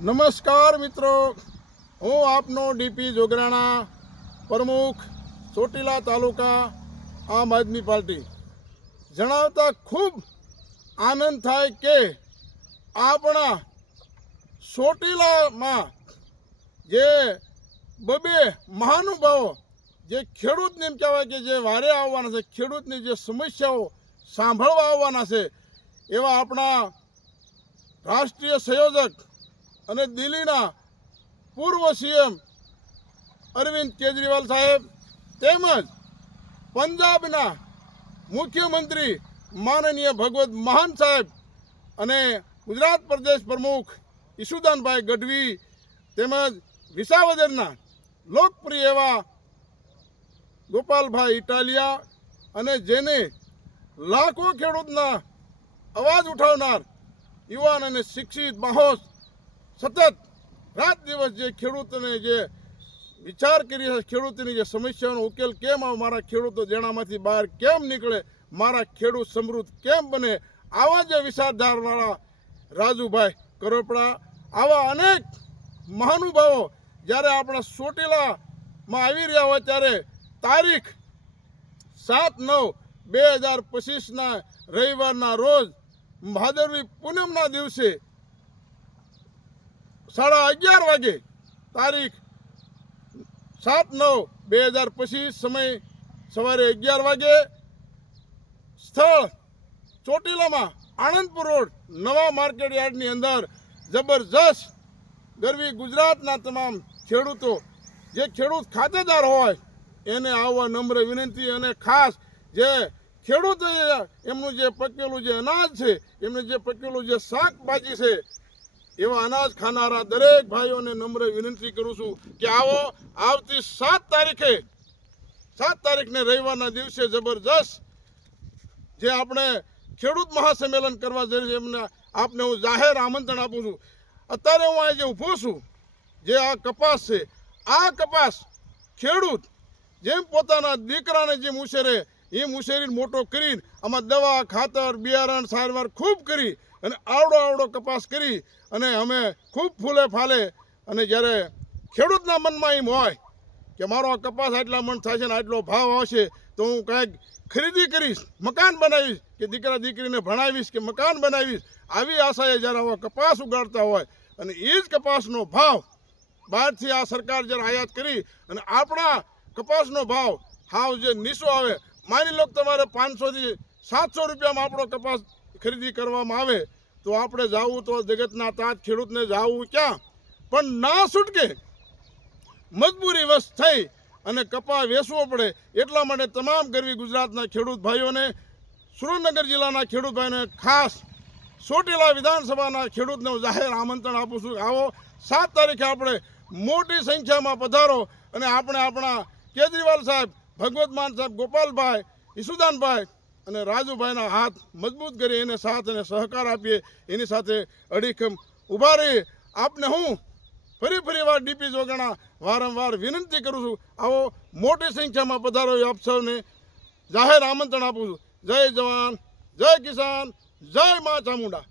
નમસ્કાર મિત્રો, હું આપનો ડીપી જોગરાણા, પ્રમુખ ચોટીલા તાલુકા આમ આદમી પાર્ટી. જણાવતા ખૂબ આનંદ થાય કે આપણા ચોટીલામાં જે બબે મહાનુભાવો જે ખેડૂતને એમ કહેવાય કે જે વારે આવવાના છે, ખેડૂતની જે સમસ્યાઓ સાંભળવા આવવાના છે, એવા આપણા રાષ્ટ્રીય સંયોજક અને દિલ્હીના પૂર્વ સીએમ અરવિંદ કેજરીવાલ સાહેબ તેમજ પંજાબના મુખ્યમંત્રી માનનીય ભગવત માન સાહેબ અને ગુજરાત પ્રદેશ પ્રમુખ ઈશુદાનભાઈ ગઢવી તેમજ વિસાવદરના લોકપ્રિય એવા ગોપાલભાઈ ઇટાલિયા અને જેને લાખો ખેડૂતના અવાજ ઉઠાવનાર યુવાન અને શિક્ષિત માહોશ સતત રાત દિવસ જે ખેડૂતોને જે વિચાર કરી છે, ખેડૂતોની જે સમસ્યાનો ઉકેલ કેમ આવે, મારા ખેડૂતો જેણામાંથી બહાર કેમ નીકળે, મારા ખેડૂત સમૃદ્ધ કેમ બને, આવા જે વિચારધારવાળા રાજુભાઈ કરોપડા, આવા અનેક મહાનુભાવો જ્યારે આપણા ચોટીલામાં આવી રહ્યા હોય ત્યારે તારીખ 7/9/2025ના રવિવારના રોજ ભાદરવી પૂનમના દિવસે 11:30 વાગે, તારીખ 7/9/2025, સમય સવારે 11 વાગે, સ્થળ ચોટીલામાં આણંદપુર રોડ નવા માર્કેટ યાર્ડની અંદર જબરજસ્ત ગરવી ગુજરાતના તમામ ખેડૂતો જે ખેડૂત ખાતેદાર હોય એને આવવા નમ્ર વિનંતી. અને ખાસ જે ખેડૂતો એમનું જે પકેલું જે અનાજ છે, એમનું જે પકેલું જે શાકભાજી છે, એવા અનાજ ખાનારા દરેક ભાઈઓને નમ્ર વિનંતી કરું છું કે આવો આવતી 7 તારીખને રવિવારના દિવસે જબરજસ્ત જે આપણે ખેડૂત મહાસંમેલન કરવા જઈ છે, એમને આપને હું જાહેર આમંત્રણ આપું છું. અત્યારે હું અહીં જે ઊભો છું, જે આ કપાસ છે, આ કપાસ ખેડૂત જેમ પોતાના દીકરાને જેમ ઉછેરે એમ ઉછેરીને મોટો કરીને આમાં દવા, ખાતર, બિયારણ, સારવાર ખૂબ કરી અને આવડો કપાસ કરી અને અમે ખૂબ ફૂલે ફાલે. અને જ્યારે ખેડૂતના મનમાં એમ હોય કે મારો આ કપાસ આટલા મણ થાય છે ને આટલો ભાવ આવશે તો હું કાંઈક ખરીદી કરીશ, મકાન બનાવીશ, કે દીકરા દીકરીને ભણાવીશ, કે મકાન બનાવીશ, આવી આશાએ જ્યારે આવા કપાસ ઉગાડતા હોય અને એ જ કપાસનો ભાવ બહારથી આ સરકાર જ્યારે આયાત કરી અને આપણા કપાસનો ભાવ હાવ જે નીચો આવે, માની લો તમારે 500થી 700 રૂપિયામાં આપણો કપાસ ખરીદી કરવામાં આવે તો આપણે જાવું તો જગતના તાત ખેડૂતને જાવું ક્યાં, પણ ના છૂટકે મજબૂરી વશ થઈ અને કપા વેચવો પડે. એટલા માટે તમામ ગરવી ગુજરાતના ખેડૂત ભાઈઓને, સુરેન્દ્રનગર જિલ્લાના ખેડૂત ભાઈઓને, ખાસ ચોટીલા વિધાનસભાના ખેડૂતને હું જાહેર આમંત્રણ આપું છું. આવો 7 તારીખે આપણે મોટી સંખ્યામાં પધારો અને આપણે આપણા કેજરીવાલ સાહેબ, ભગવત માન સાહેબ, ગોપાલભાઈ, ઈશુદાનભાઈ અને રાજુભાઈના હાથ મજબૂત કરી એને સાથ અને સહકાર આપીએ, એની સાથે અડીખમ ઊભા રહીએ. આપને હું ફરી વાર ડીપી જોગરાણા વારંવાર વિનંતી કરું છું, આવો મોટી સંખ્યામાં પધારો, આપ સૌને જાહેર આમંત્રણ આપું છું. જય જવાન, જય કિસાન, જય મા ચામુંડા.